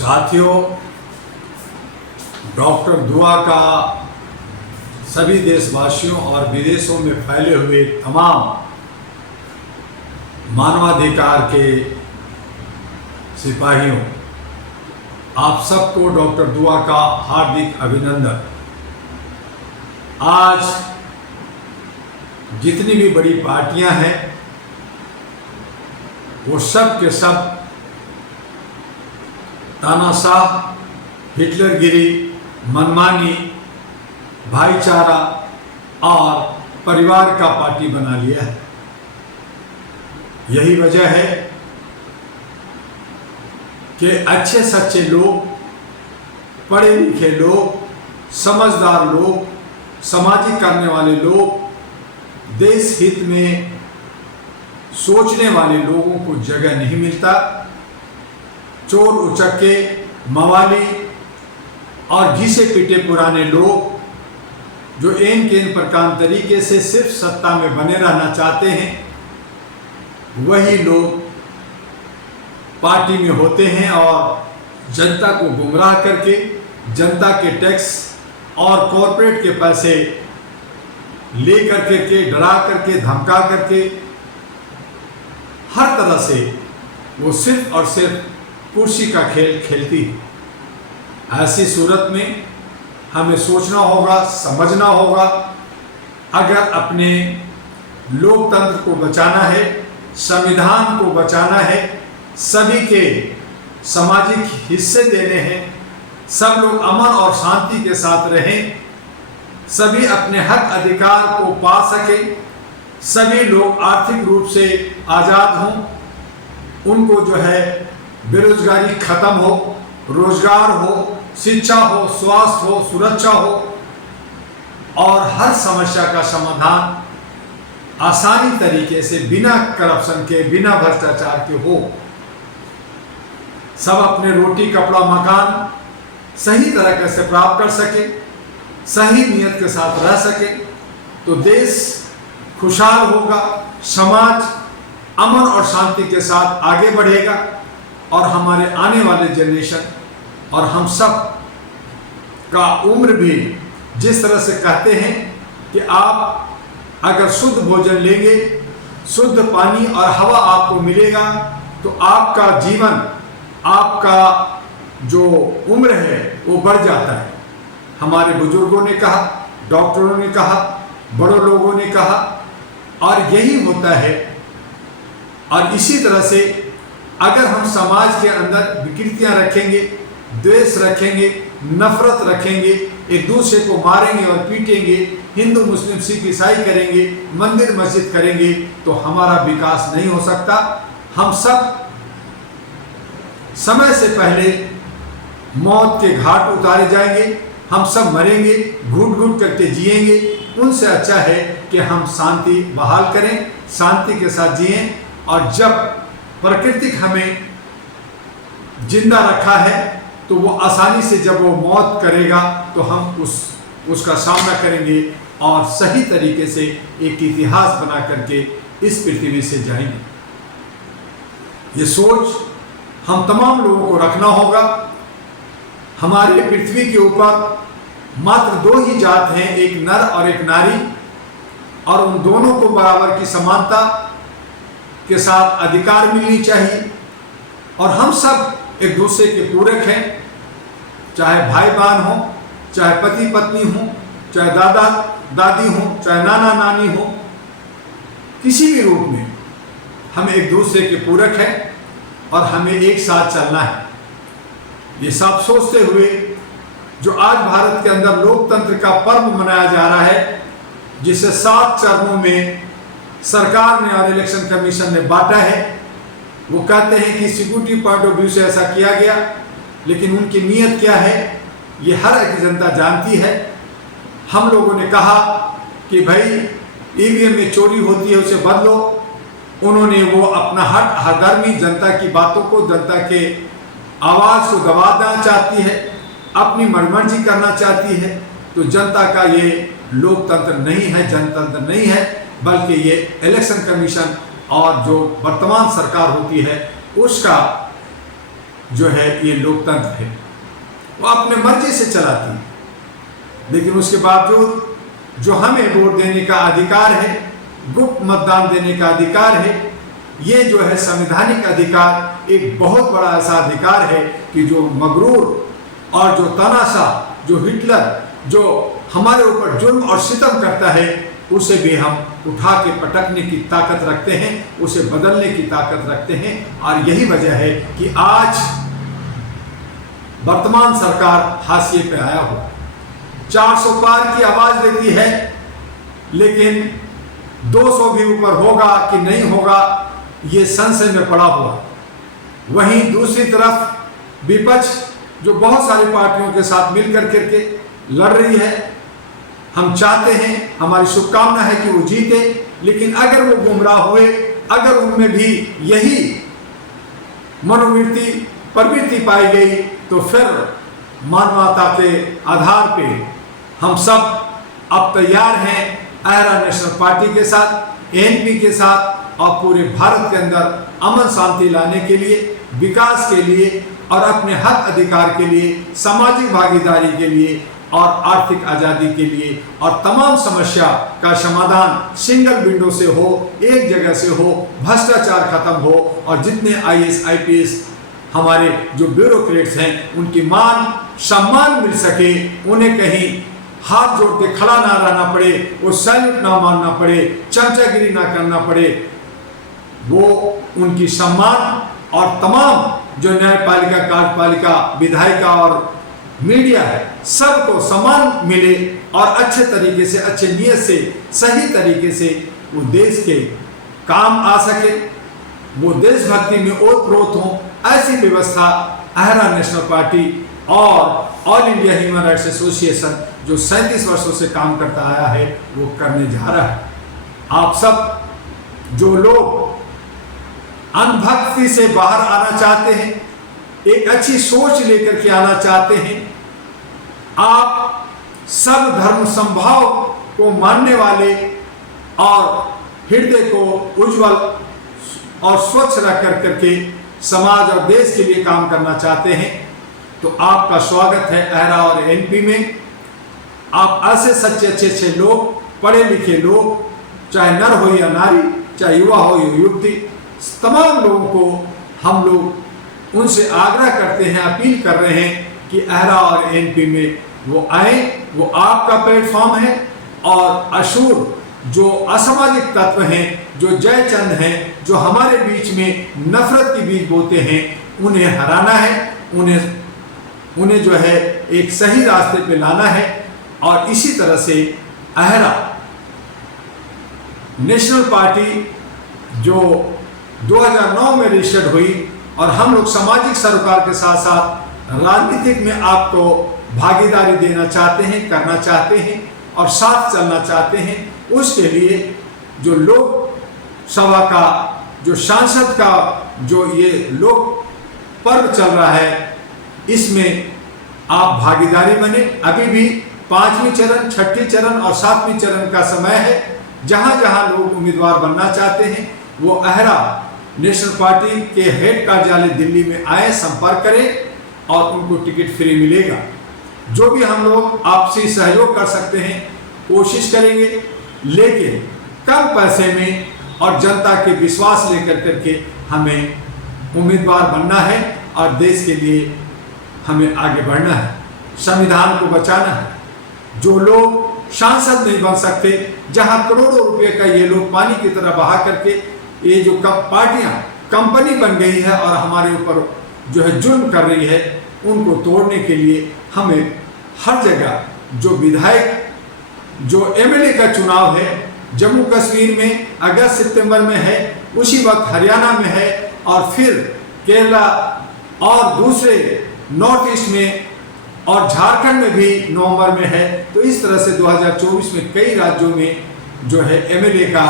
साथियों, डॉक्टर दुआ का सभी देशवासियों और विदेशों में फैले हुए तमाम मानवाधिकार के सिपाहियों, आप सबको डॉक्टर दुआ का हार्दिक अभिनंदन। आज जितनी भी बड़ी पार्टियां हैं वो सब के सब तानाशाह, हिटलरगिरी, मनमानी, भाईचारा और परिवार का पार्टी बना लिया है। यही वजह है कि अच्छे सच्चे लोग, पढ़े लिखे लोग, समझदार लोग, सामाजिक करने वाले लोग, देश हित में सोचने वाले लोगों को जगह नहीं मिलता। चोर उचक्के, मवाली और घिसे पीटे पुराने लोग जो एन केन प्रकार तरीके से सिर्फ सत्ता में बने रहना चाहते हैं, वही लोग पार्टी में होते हैं और जनता को गुमराह करके, जनता के टैक्स और कॉरपोरेट के पैसे ले करके, डरा करके, धमका करके, हर तरह से वो सिर्फ और सिर्फ कुर्सी का खेल खेलती है। ऐसी सूरत में हमें सोचना होगा, समझना होगा, अगर अपने लोकतंत्र को बचाना है, संविधान को बचाना है, सभी के सामाजिक हिस्से देने हैं, सब लोग अमन और शांति के साथ रहें, सभी अपने हक अधिकार को पा सकें, सभी लोग आर्थिक रूप से आज़ाद हों, उनको जो है बेरोजगारी खत्म हो, रोजगार हो, शिक्षा हो, स्वास्थ्य हो, सुरक्षा हो और हर समस्या का समाधान आसानी तरीके से, बिना करप्शन के, बिना भ्रष्टाचार के हो। सब अपने रोटी, कपड़ा, मकान सही तरीके से प्राप्त कर सके, सही नियत के साथ रह सके, तो देश खुशहाल होगा, समाज अमन और शांति के साथ आगे बढ़ेगा और हमारे आने वाले जनरेशन और हम सब का उम्र भी, जिस तरह से कहते हैं कि आप अगर शुद्ध भोजन लेंगे, शुद्ध पानी और हवा आपको मिलेगा, तो आपका जीवन, आपका जो उम्र है वो बढ़ जाता है। हमारे बुजुर्गों ने कहा, डॉक्टरों ने कहा, बड़ों लोगों ने कहा, और यही होता है। और इसी तरह से अगर हम समाज के अंदर विकृतियां रखेंगे, द्वेष रखेंगे, नफरत रखेंगे, एक दूसरे को मारेंगे और पीटेंगे, हिंदू मुस्लिम सिख ईसाई करेंगे, मंदिर मस्जिद करेंगे, तो हमारा विकास नहीं हो सकता। हम सब समय से पहले मौत के घाट उतारे जाएंगे, हम सब मरेंगे, घुट घुट करके जिएंगे। उनसे अच्छा है कि हम शांति बहाल करें, शांति के साथ जिएं, और जब प्रकृति हमें जिंदा रखा है तो वो आसानी से जब वो मौत करेगा तो हम उसका सामना करेंगे और सही तरीके से एक इतिहास बना करके इस पृथ्वी से जाएंगे। ये सोच हम तमाम लोगों को रखना होगा। हमारे पृथ्वी के ऊपर मात्र दो ही जात हैं, एक नर और एक नारी, और उन दोनों को बराबर की समानता के साथ अधिकार मिलनी चाहिए। और हम सब एक दूसरे के पूरक हैं, चाहे भाई बहन हो, चाहे पति पत्नी हो, चाहे दादा दादी हो, चाहे नाना नानी हो, किसी भी रूप में हम एक दूसरे के पूरक हैं और हमें एक साथ चलना है। ये सब सोचते हुए जो आज भारत के अंदर लोकतंत्र का पर्व मनाया जा रहा है, जिसे 7 चरणों में सरकार ने और इलेक्शन कमीशन ने बांटा है, वो कहते हैं कि सिक्योरिटी पॉइंट ऑफ व्यू से ऐसा किया गया, लेकिन उनकी नीयत क्या है ये हर एक जनता जानती है। हम लोगों ने कहा कि भाई ईवीएम में चोरी होती है, उसे बदलो। उन्होंने वो अपना हरदर्मी जनता की बातों को, जनता के आवाज़ को दबाना चाहती है, अपनी मनमर्जी करना चाहती है। तो जनता का ये लोकतंत्र नहीं है, जनतंत्र नहीं है, बल्कि ये इलेक्शन कमीशन और जो वर्तमान सरकार होती है उसका जो है ये लोकतंत्र है, वो अपने मर्जी से चलाती है। लेकिन उसके बावजूद जो हमें वोट देने का अधिकार है, गुप्त मतदान देने का अधिकार है, ये जो है संवैधानिक अधिकार एक बहुत बड़ा ऐसा अधिकार है कि जो मगरूर और जो तानाशाह, जो हिटलर, जो हमारे ऊपर जुल्म और सितम करता है, उसे भी हम उठा के पटकने की ताकत रखते हैं, उसे बदलने की ताकत रखते हैं। और यही वजह है कि आज वर्तमान सरकार हाशिए पे आया हुआ 400 पार की आवाज देती है, लेकिन 200 भी ऊपर होगा कि नहीं होगा ये संशय में पड़ा हुआ। वहीं दूसरी तरफ विपक्ष जो बहुत सारी पार्टियों के साथ मिलकर करके लड़ रही है, हम चाहते हैं, हमारी शुभकामना है कि वो जीते, लेकिन अगर वो गुमराह हुए, अगर उनमें भी यही मनोवृत्ति प्रवृत्ति पाई गई, तो फिर मानवता के आधार पे हम सब अब तैयार हैं आहरा नेशनल पार्टी के साथ, एएनपी के साथ और पूरे भारत के अंदर अमन शांति लाने के लिए, विकास के लिए और अपने हक अधिकार के लिए, सामाजिक भागीदारी के लिए और आर्थिक आज़ादी के लिए, और तमाम समस्या का समाधान सिंगल विंडो से हो, एक जगह से हो, भ्रष्टाचार खत्म हो और जितने आईएएस आईपीएस हमारे जो ब्यूरोक्रेट्स हैं उनकी मान सम्मान मिल सके, उन्हें कहीं हाथ जोड़ के खड़ा ना रहना पड़े, वो सैल्यूट ना मारना पड़े, चमचागिरी ना करना पड़े, वो उनकी सम्मान और तमाम जो न्यायपालिका, कार्यपालिका, विधायिका और मीडिया है सबको सम्मान मिले और अच्छे तरीके से, अच्छे नियत से, सही तरीके से वो देश के काम आ सके, वो देशभक्ति में ओतप्रोत हो, ऐसी व्यवस्था आहरा नेशनल पार्टी और all India human rights association जो 37 वर्षों से काम करता आया है वो करने जा रहा है। आप सब जो लोग अनभक्ति से बाहर आना चाहते हैं, एक अच्छी सोच लेकर के आना चाहते हैं, आप सब धर्म संभाव को मानने वाले और हृदय को उज्जवल और स्वच्छ रख कर करके समाज और देश के लिए काम करना चाहते हैं, तो आपका स्वागत है आहरा और एएनपी में। आप ऐसे सच्चे अच्छे लोग, पढ़े लिखे लोग, चाहे नर हो या नारी, चाहे युवा हो या युवती, तमाम लोगों को हम लोग उनसे आग्रह करते हैं, अपील कर रहे हैं कि आहरा और एएनपी में वो आए। वो आपका प्लेटफॉर्म है और अशूर जो असामाजिक तत्व हैं, जो जयचंद हैं, जो हमारे बीच में नफरत की बीज बोते हैं, उन्हें हराना है, उन्हें जो है एक सही रास्ते पे लाना है। और इसी तरह से आहरा नेशनल पार्टी जो 2009 में रजिस्टर्ड हुई और हम लोग सामाजिक सरोकार के साथ साथ राजनीतिक में आपको भागीदारी देना चाहते हैं, करना चाहते हैं और साथ चलना चाहते हैं। उसके लिए जो लोकसभा का, जो सांसद का जो ये लोक पर्व चल रहा है, इसमें आप भागीदारी बने। अभी भी 5वीं चरण, 6ठी चरण और 7वीं चरण का समय है। जहां जहां लोग उम्मीदवार बनना चाहते हैं वो आहरा नेशनल पार्टी के हेड कार्यालय दिल्ली में आए, संपर्क करें और उनको टिकट फ्री मिलेगा। जो भी हम लोग आपसी सहयोग कर सकते हैं कोशिश करेंगे, लेकिन कम पैसे में और जनता के विश्वास लेकर करके हमें उम्मीदवार बनना है और देश के लिए हमें आगे बढ़ना है, संविधान को बचाना है। जो लोग सांसद नहीं बन सकते, जहां करोड़ों रुपए का ये लोग पानी की तरह बहा करके ये जो पार्टियां कंपनी बन गई है और हमारे ऊपर जो है जुल्म कर रही है, उनको तोड़ने के लिए हमें हर जगह जो विधायक, जो एमएलए का चुनाव है, जम्मू कश्मीर में अगस्त सितंबर में है, उसी वक्त हरियाणा में है और फिर केरला और दूसरे नॉर्थ ईस्ट में और झारखंड में भी नवंबर में है। तो इस तरह से 2024 में कई राज्यों में जो है एमएलए का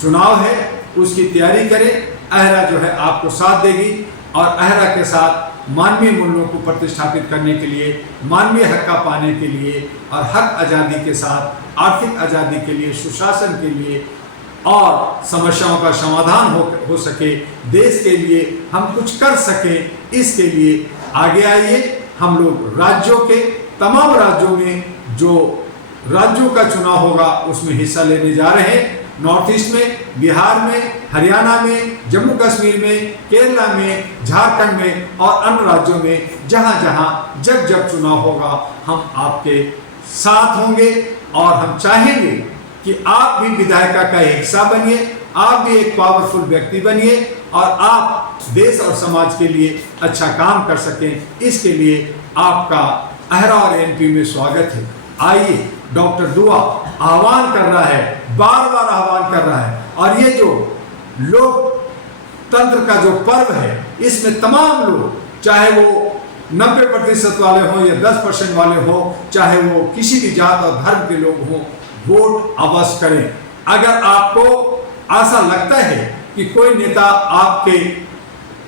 चुनाव है, उसकी तैयारी करें। आहरा जो है आपको साथ देगी और आहरा के साथ मानवीय मूल्यों को प्रतिष्ठापित करने के लिए, मानवीय हक का पाने के लिए और हक आज़ादी के साथ आर्थिक आज़ादी के लिए, सुशासन के लिए और समस्याओं का समाधान हो सके, देश के लिए हम कुछ कर सकें, इसके लिए आगे आइए। हम लोग राज्यों के तमाम राज्यों में जो राज्यों का चुनाव होगा उसमें हिस्सा लेने जा रहे हैं। नॉर्थ ईस्ट में, बिहार में, हरियाणा में, जम्मू कश्मीर में, केरला में, झारखंड में और अन्य राज्यों में जहां जहां जब जब चुनाव होगा हम आपके साथ होंगे और हम चाहेंगे कि आप भी विधायिका का एक हिस्सा बनिए, आप भी एक पावरफुल व्यक्ति बनिए और आप देश और समाज के लिए अच्छा काम कर सकें। इसके लिए आपका अहरा और एनपी में स्वागत है। आइए, डॉक्टर दुआ आह्वान कर रहा है, बार बार आह्वान कर रहा है, और ये जो लोकतंत्र का जो पर्व है इसमें तमाम लोग, चाहे वो 90% वाले हों या 10% वाले हों, चाहे वो किसी भी जात और धर्म के लोग हों, वोट अवश्य करें। अगर आपको ऐसा लगता है कि कोई नेता आपके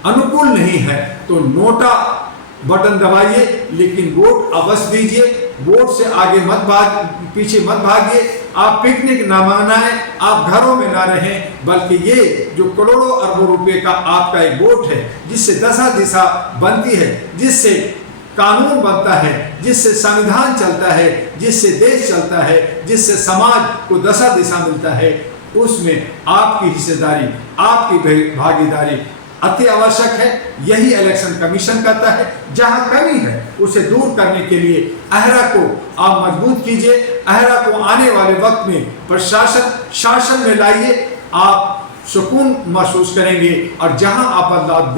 अनुकूल नहीं है तो नोटा बटन दबाइए, लेकिन वोट अवश्य दीजिए। वोट से आगे मत पीछे मत भागिए। आप पिकनिक ना मनाएं, आप घरों में ना रहें, बल्कि ये जो करोड़ों अरबों रुपए का आपका एक वोट है, जिससे दशा दिशा बनती है, जिससे कानून बनता है, जिससे संविधान चलता है, जिससे देश चलता है, जिससे समाज को दशा दिशा मिलता है, उसमें आपकी हिस्सेदारी, आपकी भागीदारी अति आवश्यक है। यही इलेक्शन कमीशन करता है। जहां कमी है उसे दूर करने के लिए अहरा को आप मजबूत कीजिए। अहरा को आने वाले वक्त में प्रशासन शासन में लाइए, आप सुकून महसूस करेंगे। और जहां आप बदलाव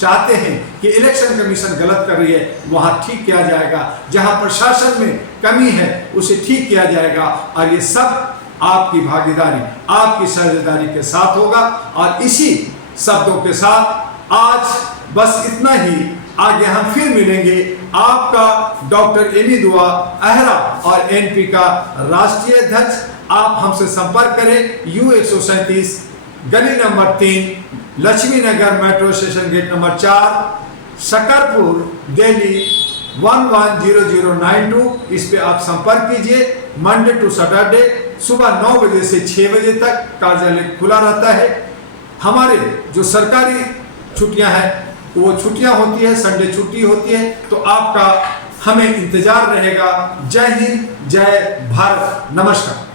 चाहते हैं कि इलेक्शन कमीशन गलत कर रही है, वहां ठीक किया जाएगा। जहां प्रशासन में कमी है उसे ठीक किया जाएगा। और ये सब आपकी भागीदारी, आपकी साझेदारी के साथ होगा। और इसी शब्दों के साथ आज बस इतना ही। आगे हम फिर मिलेंगे। आपका डॉक्टर एमी दुआ, अहरा और एनपी का राष्ट्रीय अध्यक्ष। आप हमसे संपर्क करें U137 गली number 3, Laxmi Nagar metro station gate number 4, Shakarpur, Delhi 110092। इस पे आप संपर्क कीजिए। मंडे टू सैटरडे सुबह 9 बजे से 6 बजे तक कार्यालय खुला रहता है। हमारे जो सरकारी छुट्टियां हैं वो छुट्टियां होती है, संडे छुट्टी होती है, तो आपका हमें इंतजार रहेगा। जय हिंद, जय भारत, नमस्कार।